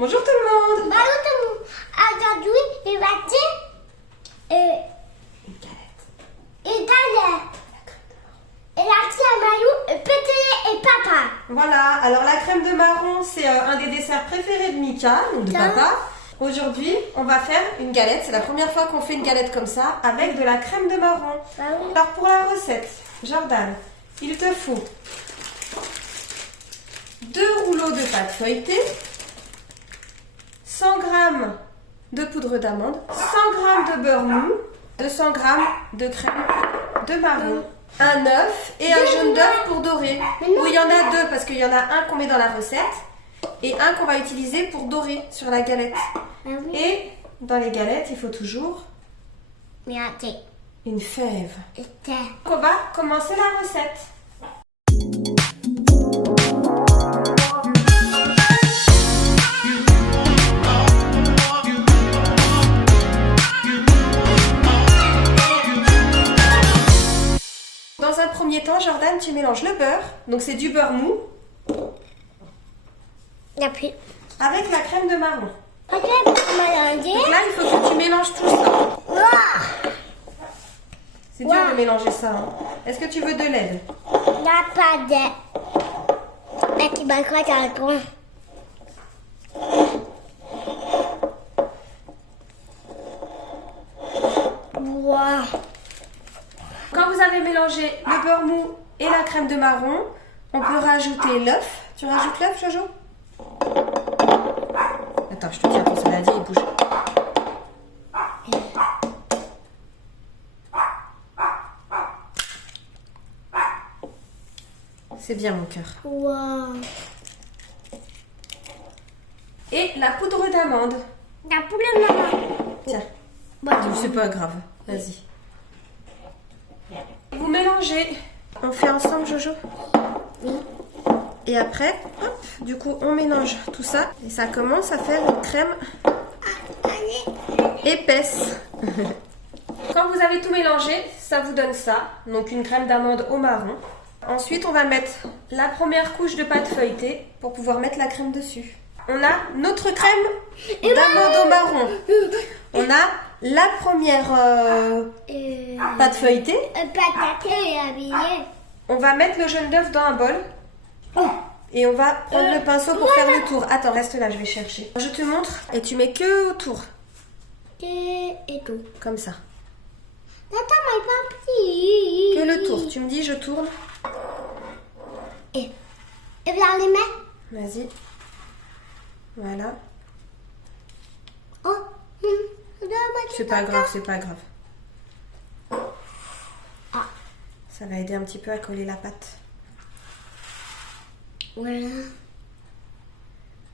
Bonjour tout le monde. Bonjour tout le monde. Aujourd'hui, il va dire Une galette. une galette. Et la crème Maillot, Pété et papa. Voilà, alors la crème de marron, c'est un des desserts préférés de Mika, donc de papa. Aujourd'hui, on va faire une galette. C'est la première fois qu'on fait une galette comme ça, avec de la crème de marron. Ah oui. Alors pour la recette, Jordan, il te faut 2 rouleaux de pâte feuilletée, 100 g de poudre d'amande, 100 g de beurre mou, 200 g de crème de marron, un œuf et un jaune d'œuf pour dorer. Ou il y en a 2 parce qu'il y en a un qu'on met dans la recette et un qu'on va utiliser pour dorer sur la galette. Ah oui. Et dans les galettes, il faut toujours Mais attends. une fève. C'était. Donc on va commencer la recette. Dans un premier temps, Jordan, tu mélanges le beurre, donc c'est du beurre mou, Et puis, avec la crème de marron. ok, pour mélanger. Donc là, il faut que tu mélanges tout ça. Ouah. C'est dur Ouais. de mélanger ça. Hein. Est-ce que tu veux de l'aide? Il n'y a pas de. Mais tu vas quoi dans le coin? Wow. Quand vous avez mélangé le beurre mou et la crème de marron, on peut rajouter l'œuf. Tu rajoutes l'œuf, Jojo? Attends, je te tiens ton saladier, il bouge. C'est bien, mon cœur. Wow. Et la poudre d'amande. La poule maman. Tiens, Bon, c'est pas grave. Vas-y. Vous mélangez. On fait ensemble, Jojo? oui. Et après, hop, du coup, on mélange tout ça. Et ça commence à faire une crème Allez. épaisse. Quand vous avez tout mélangé, ça vous donne ça. Donc une crème d'amande au marron. Ensuite, on va mettre la première couche de pâte feuilletée pour pouvoir mettre la crème dessus. On a notre crème d'amande au marron. On a la première pâte feuilletée. Patate et habillé. On va mettre le jaune d'œuf dans un bol. Et on va prendre le pinceau pour faire le tour. Attends, reste là, je vais chercher. Je te montre et tu mets que autour. Et tout. Comme ça. Attends, mais pas petit. Que le tour. Tu me dis, je tourne. Et bien les mains. Vas-y. Voilà. Oh. C'est pas grave, c'est pas grave. Ah. Ça va aider un petit peu à coller la pâte. Voilà.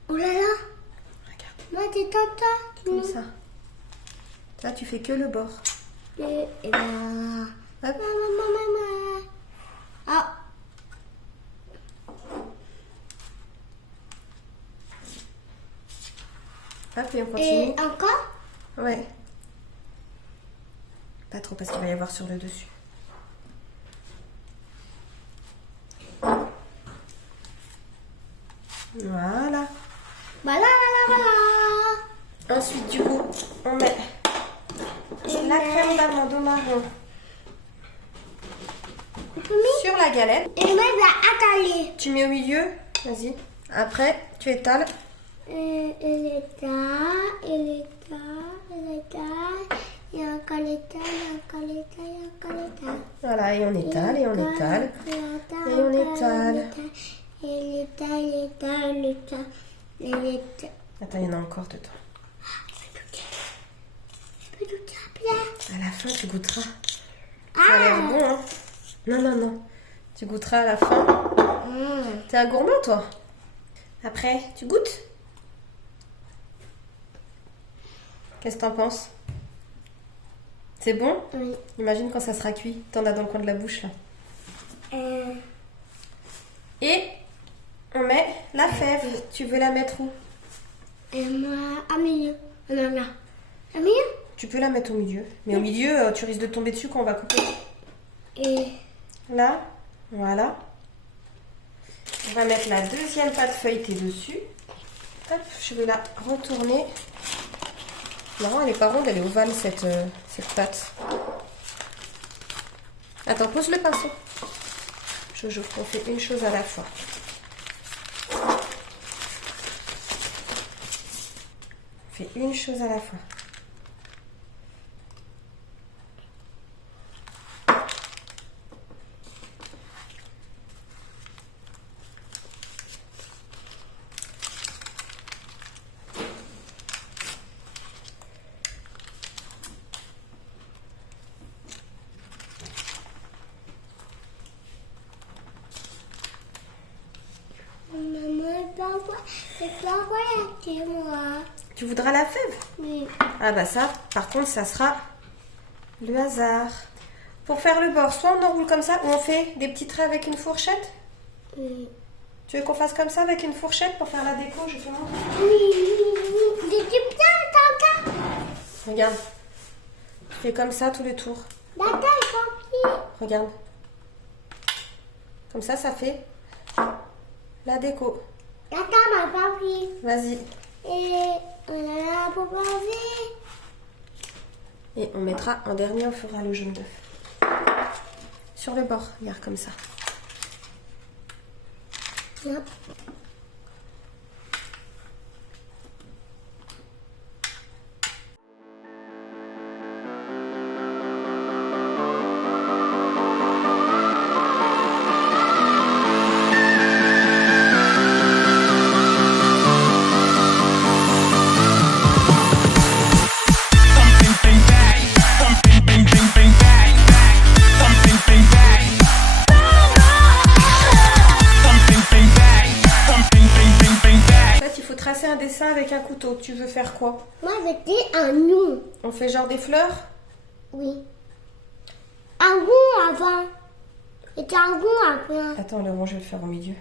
Oh là là. Regarde, Moi, c'est tata. comme ça. Là, tu fais que le bord. Et là. Hop. Maman. Ah. Hop, et on continue. Et encore. Ouais. Pas trop parce qu'il va y avoir sur le dessus. Voilà. Voilà. Ensuite, du coup, on met la crème d'amande au marron sur la galette. Et moi, je vais attaler. Tu mets au milieu. Vas-y. Après, tu étales. Et l'état. Et encore l'état. Voilà, et on étale, et on étale. Et on étale. Et l'état. Attends, il y en a encore dedans. Je peux goûter bien. À la fin, tu goûteras. Ça a l'air bon, hein? Non. Tu goûteras à la fin. T'es un gourmand, toi? Après, tu goûtes? Qu'est-ce que t'en penses? C'est bon? Oui. Imagine quand ça sera cuit. T'en as dans le coin de la bouche, là. Et on met la fève. Tu veux la mettre où? Et moi, à milieu. Non. À milieu. Tu peux la mettre au milieu. Mais au milieu, tu risques de tomber dessus quand on va couper. Et Là, voilà. On va mettre la deuxième pâte feuilletée dessus. Hop, je vais la retourner. Non, elle est pas ronde, elle est ovale cette pâte. Attends, pose le pinceau. Jojo, on fait une chose à la fois. On fait une chose à la fois. Maman, c'est pas quoi moi. Tu voudras la fève? Oui. Ah bah ça, par contre, ça sera le hasard. Pour faire le bord, soit on enroule comme ça, ou on fait des petits traits avec une fourchette. Oui. Tu veux qu'on fasse comme ça avec une fourchette pour faire la déco? Je te montre. Oui. J'ai bien, tata. Regarde. Je fais comme ça tous les tours. Tata, il faut. Regarde. Comme ça fait la déco. Tata m'a pas pris. Vas-y. Et on a pas pris. Et on mettra en dernier, on fera le jaune d'œuf. Sur le bord, regarde comme ça. Yep. Un dessin avec un couteau. Tu veux faire quoi? Moi, c'était un nom. On fait genre des fleurs? Oui. Un rond avant. C'était un rond après. Attends, le rond, je vais le faire au milieu.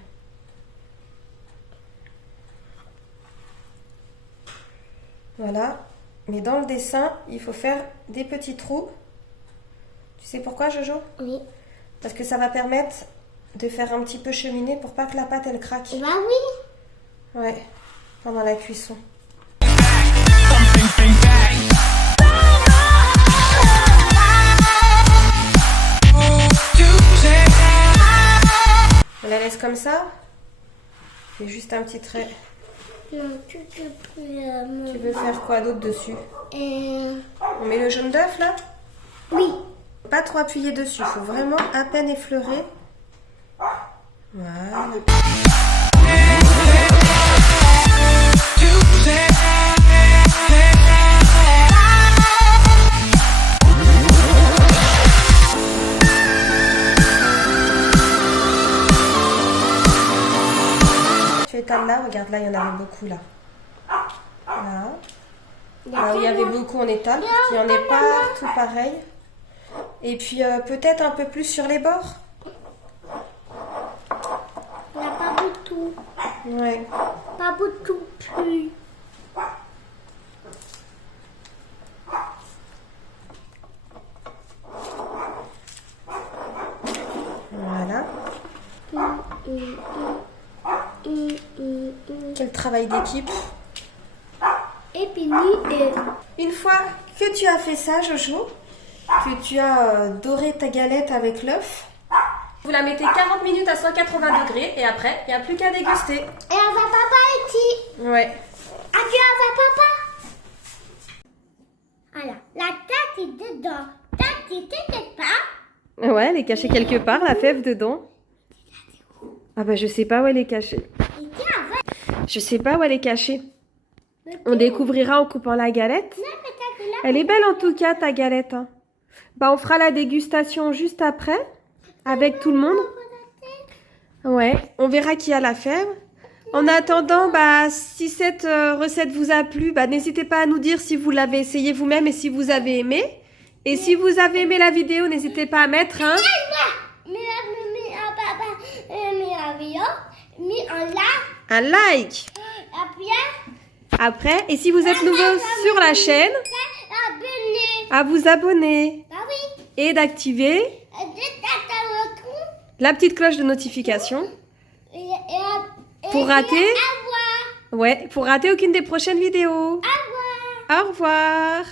Voilà. Mais dans le dessin, il faut faire des petits trous. Tu sais pourquoi, Jojo? Oui. Parce que ça va permettre de faire un petit peu cheminer pour pas que la pâte, elle craque. Bah oui. Ouais. Pendant la cuisson. On la laisse comme ça. Fais juste un petit trait. Non, tu peux Tu veux faire quoi d'autre dessus? On met le jaune d'œuf là? Oui. Pas trop appuyer dessus, il faut vraiment à peine effleurer. Voilà. Tu étales là, regarde là, il y en avait beaucoup là. Là. Là où il y avait beaucoup, on étale, parce qu'il n'y en ait pas tout pareil. Et puis peut-être un peu plus sur les bords. Il n'y a pas beaucoup. Ouais. Pas beaucoup plus. Voilà. Quel travail d'équipe. Et puis Une fois que tu as fait ça, Jojo, que tu as doré ta galette avec l'œuf, vous la mettez 40 minutes à 180 degrés et après, il n'y a plus qu'à déguster. Et on va papa ici. Ouais. Adieu, on va papa. Voilà, la tête est dedans. La tête est quelque part. Ouais, elle est cachée quelque part, la fève dedans. Ah bah je sais pas où elle est cachée. Je sais pas où elle est cachée. On découvrira en coupant la galette. Elle est belle en tout cas ta galette. Hein. Bah on fera la dégustation juste après. Avec tout le monde. Ouais, on verra qui a la fève. En attendant, bah, si cette recette vous a plu, bah, n'hésitez pas à nous dire si vous l'avez essayé vous-même et si vous avez aimé. Et si vous avez aimé la vidéo, n'hésitez pas à mettre un... Un like. Après, et si vous êtes nouveau sur la chaîne, à vous abonner. Et d'activer la petite cloche de notification pour rater Ouais, pour rater aucune des prochaines vidéos. Au revoir. Au revoir.